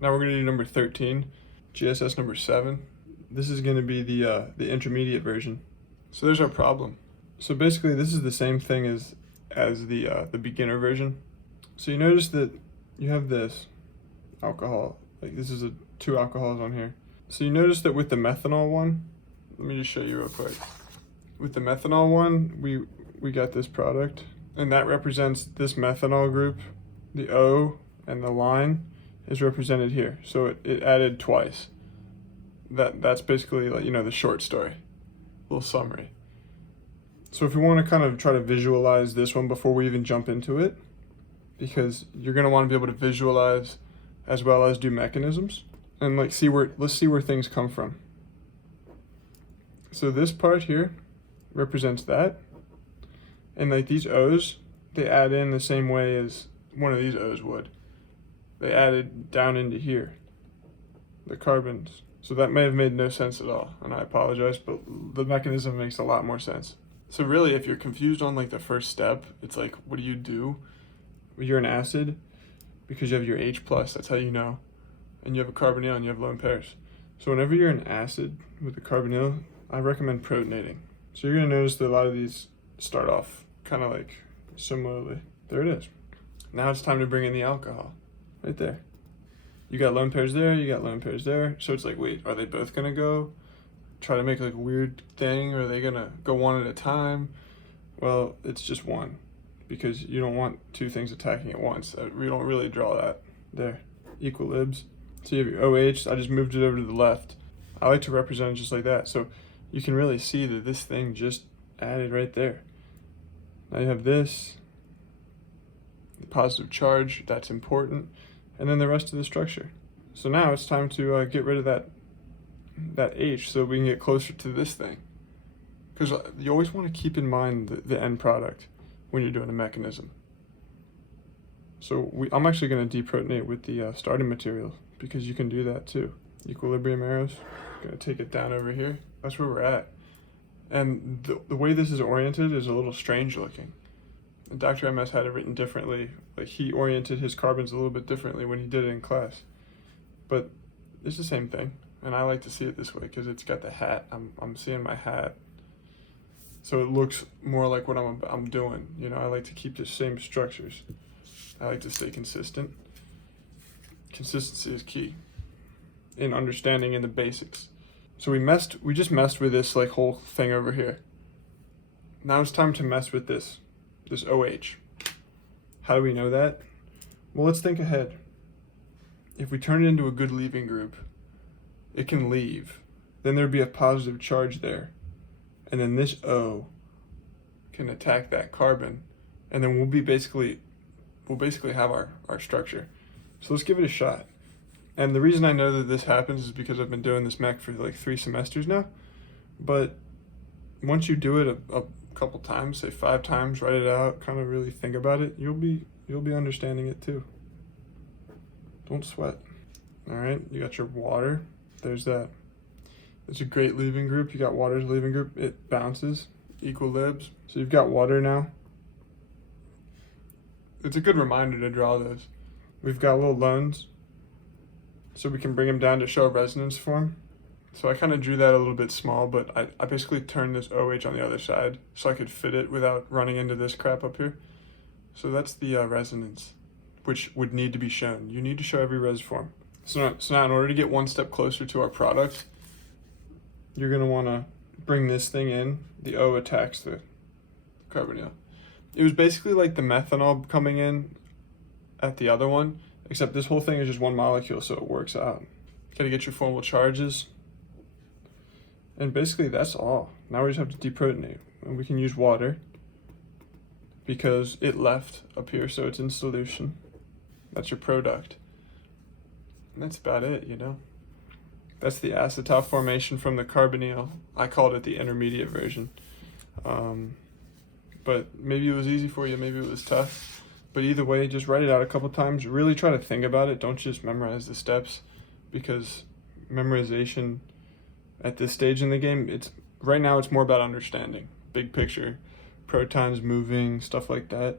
Now we're going to do number 13, GSS number 7. This is going to be the intermediate version. So there's our problem. So basically this is the same thing as the beginner version. So you notice that you have this alcohol, like this is 2 alcohols on here. So you notice that with the methanol one, let me just show you real quick. With the methanol one, we got this product, and that represents this methanol group. The O and the line is represented here. So it added twice. That's basically, like, you know, the short story, little summary. So if we want to kind of try to visualize this one before we even jump into it, because you're going to want to be able to visualize as well as do mechanisms, and like let's see where things come from. So this part here represents that, and like these O's, they add in the same way as one of these O's would. They added down into here, the carbons. So that may have made no sense at all, and I apologize, but the mechanism makes a lot more sense. So really, if you're confused on like the first step, it's like, what do? You're an acid because you have your H+, that's how you know, and you have a carbonyl and you have lone pairs. So whenever you're an acid with a carbonyl, I recommend protonating. So you're gonna notice that a lot of these start off kind of like similarly. There it is. Now it's time to bring in the alcohol, right there. You got lone pairs there, you got lone pairs there. So it's like, wait, are they both gonna go? Try to make like a weird thing, or are they gonna go one at a time? Well, it's just one, because you don't want 2 things attacking at once. We don't really draw that. There, equilibs. So you have your OH, I just moved it over to the left. I like to represent it just like that. So you can really see that this thing just added right there. Now you have this, the positive charge, that's important, and then the rest of the structure. So now it's time to get rid of that H so we can get closer to this thing. Because you always want to keep in mind the end product when you're doing a mechanism. So I'm actually going to deprotonate with the starting material, because you can do that too. Equilibrium arrows, going to take it down over here. That's where we're at. And the way this is oriented is a little strange looking. And Dr. MS had it written differently. Like, he oriented his carbons a little bit differently when he did it in class. But it's the same thing. And I like to see it this way because it's got the hat. I'm seeing my hat. So it looks more like what I'm doing. You know, I like to keep the same structures. I like to stay consistent. Consistency is key in understanding in the basics. So we just messed with this like whole thing over here. Now it's time to mess with this OH. How do we know that? Well, let's think ahead. If we turn it into a good leaving group, it can leave. Then there'd be a positive charge there. And then this O can attack that carbon. And then we'll basically have our structure. So let's give it a shot. And the reason I know that this happens is because I've been doing this mech for like 3 semesters now. But once you do it a couple times, say 5 times, write it out, kind of really think about it, you'll be understanding it too. Don't sweat. All right, you got your water. There's that. It's a great leaving group. You got water's leaving group. It bounces, equilibs. So you've got water now. It's a good reminder to draw those. We've got little lones, so we can bring them down to show a resonance form. So I kind of drew that a little bit small, but I basically turned this OH on the other side so I could fit it without running into this crap up here. So that's the resonance, which would need to be shown. You need to show every res form. So now in order to get one step closer to our product, you're going to want to bring this thing in. The O attacks the carbonyl. It was basically like the methanol coming in at the other one, except this whole thing is just one molecule, so it works out. Got to get your formal charges. And basically that's all. Now we just have to deprotonate. And we can use water because it left up here, so it's in solution. That's your product. And that's about it, you know. That's the acetal formation from the carbonyl. I called it the intermediate version. But maybe it was easy for you, maybe it was tough. But either way, just write it out a couple times. Really try to think about it. Don't just memorize the steps, because memorization at this stage in the game, right now it's more about understanding. Big picture, protons moving, stuff like that.